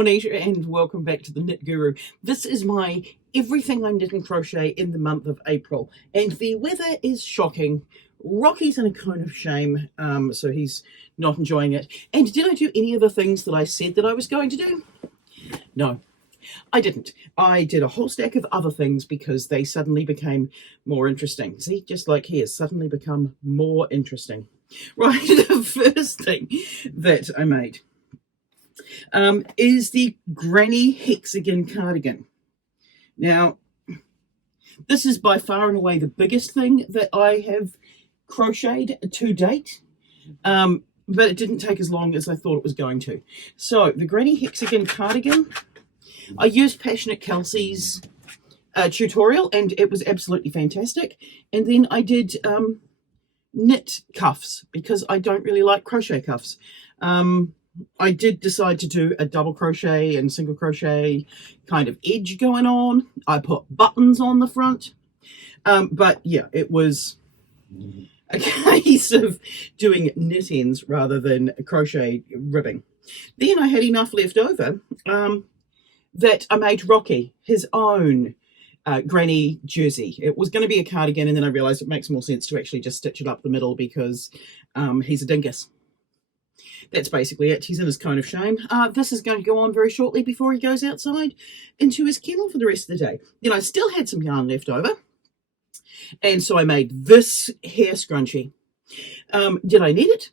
morning and welcome back to the Knit Guru. This is my everything I knit and crochet in the month of April, and the weather is shocking. Rocky's in a cone of shame, so he's not enjoying it. And did I do any of the things that I said that I was going to do? No, I didn't. I did a whole stack of other things because they suddenly became more interesting. See, just like he has suddenly become more interesting. Right, the first thing that I made is the granny hexagon cardigan. Now, this is by far and away the biggest thing that I have crocheted to date, but it didn't take as long as I thought it was going to. So the granny hexagon cardigan, I used Passionate Kelsey's tutorial and it was absolutely fantastic. And then I did knit cuffs because I don't really like crochet cuffs. I did decide to do a double crochet and single crochet kind of edge going on. I put buttons on the front, but yeah, it was a case of doing knit ends rather than crochet ribbing. Then I had enough left over that I made Rocky his own granny jersey. It was going to be a cardigan, and then I realized it makes more sense to actually just stitch it up the middle because he's a dingus. That's basically it. He's in his cone of shame. This is going to go on very shortly before he goes outside into his kennel for the rest of the day. Then I still had some yarn left over, and so I made this hair scrunchie. Did I need it?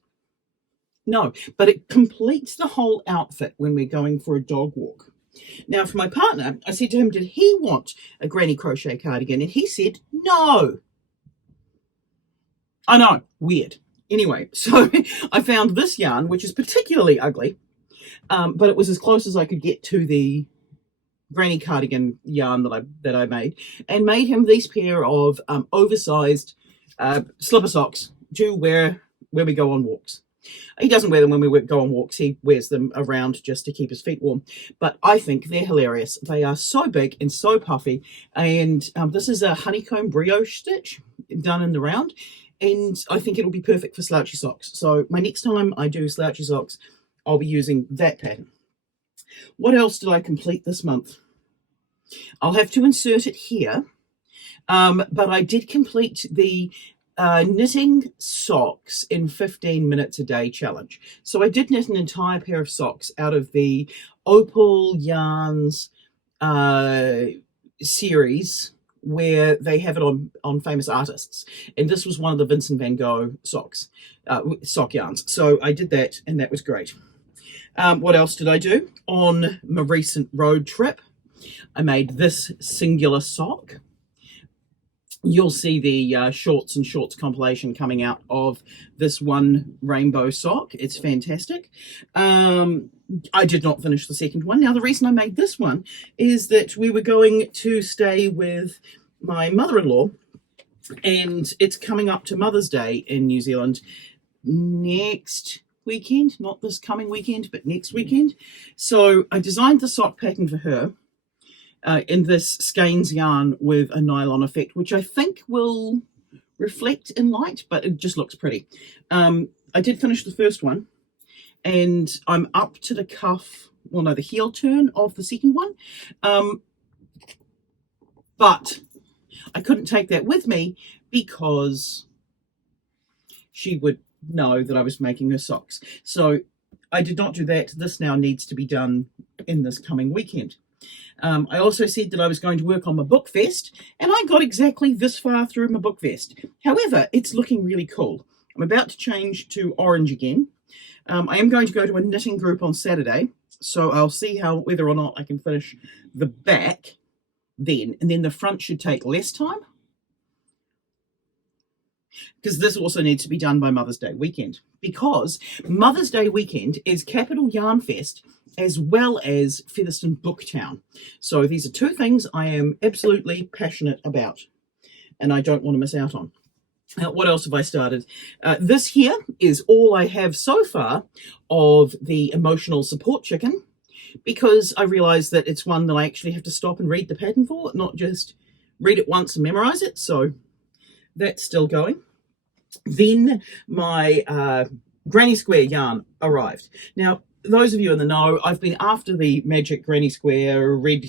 No, but it completes the whole outfit when we're going for a dog walk. Now, for my partner, I said to him, did he want a granny crochet cardigan? And he said, no. I know, weird. Anyway, so I found this yarn, which is particularly ugly, but it was as close as I could get to the granny cardigan yarn that I made, and made him these pair of oversized slipper socks to wear when we go on walks. He doesn't wear them when we go on walks. He wears them around just to keep his feet warm. But I think they're hilarious. They are so big and so puffy. And this is a honeycomb brioche stitch done in the round. And I think it'll be perfect for slouchy socks. So my next time I do slouchy socks, I'll be using that pattern. What else did I complete this month? I'll have to insert it here. But I did complete the knitting socks in 15 minutes a day challenge. So I did knit an entire pair of socks out of the Opal Yarns series, where they have it on famous artists, and this was one of the Vincent van Gogh socks, sock yarns. So I did that, and that was great. What else did I do? On my recent road trip, I made this singular sock. You'll see the shorts and shorts compilation coming out of this one rainbow sock. It's fantastic. I did not finish the second one. Now, the reason I made this one is that we were going to stay with my mother-in-law, and it's coming up to Mother's Day in New Zealand next weekend. Not this coming weekend, but next weekend. So I designed the sock pattern for her in this skeins yarn with a nylon effect, which I think will reflect in light, but it just looks pretty. I did finish the first one, and I'm up to the cuff, well, no, the heel turn of the second one. But I couldn't take that with me because she would know that I was making her socks. So I did not do that. This now needs to be done in this coming weekend. I also said that I was going to work on my book vest, and I got exactly this far through my book vest. However, it's looking really cool. I'm about to change to orange again. I am going to go to a knitting group on Saturday, so I'll see whether or not I can finish the back then, and then the front should take less time, because this also needs to be done by Mother's Day weekend, because Mother's Day weekend is Capital Yarn Fest as well as Featherston Booktown. So these are two things I am absolutely passionate about, and I don't want to miss out on. What else have I started? This here is all I have so far of the emotional support chicken, because I realized that it's one that I actually have to stop and read the pattern for, not just read it once and memorize it. So that's still going. Then my granny square yarn arrived. Now, those of you in the know, I've been after the Magic Granny Square red,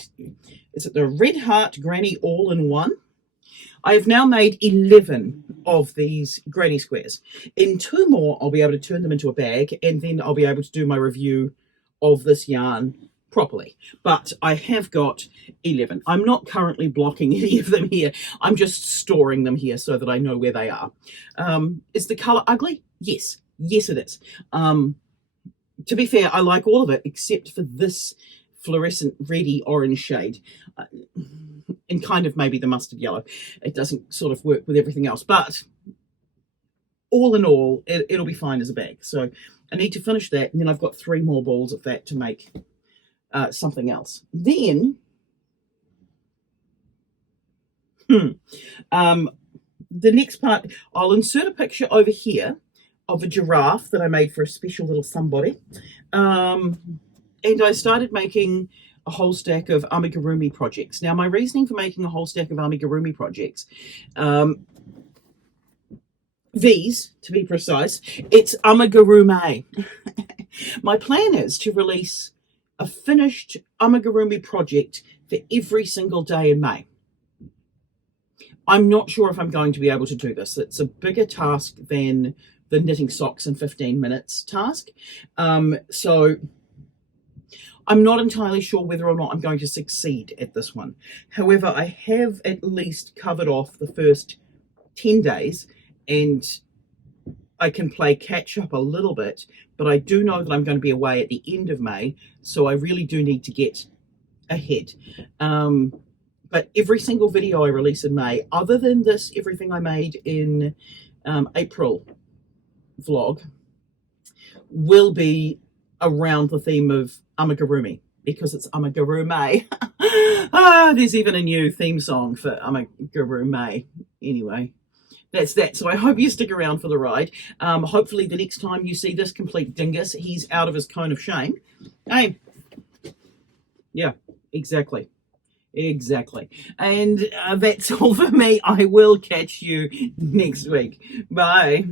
is it the Red Heart Granny All-in-One? I have now made 11 of these granny squares. In 2 more, I'll be able to turn them into a bag, and then I'll be able to do my review of this yarn properly. But I have got 11. I'm not currently blocking any of them here. I'm just storing them here so that I know where they are. Is the colour ugly? Yes. Yes, it is. To be fair, I like all of it except for this fluorescent reddy orange shade. And kind of maybe the mustard yellow. It doesn't sort of work with everything else, but all in all, it'll be fine as a bag. So I need to finish that, and then I've got 3 more balls of that to make something else. Then, the next part, I'll insert a picture over here of a giraffe that I made for a special little somebody. And I started making a whole stack of amigurumi projects. Now, my reasoning for making a whole stack of amigurumi projects, these, to be precise, it's amigurumi. My plan is to release a finished amigurumi project for every single day in May. I'm not sure if I'm going to be able to do this. It's a bigger task than the knitting socks in 15 minutes task. So I'm not entirely sure whether or not I'm going to succeed at this one. However, I have at least covered off the first 10 days, and I can play catch up a little bit, but I do know that I'm going to be away at the end of May, so I really do need to get ahead. But every single video I release in May, other than this, everything I made in April vlog, will be around the theme of amigurumi, because it's amigurumi. There's even a new theme song for amigurumi. Anyway, that's that. So I hope you stick around for the ride. Hopefully the next time you see this complete dingus, he's out of his cone of shame. Hey, yeah, exactly. And that's all for me. I will catch you next week. Bye.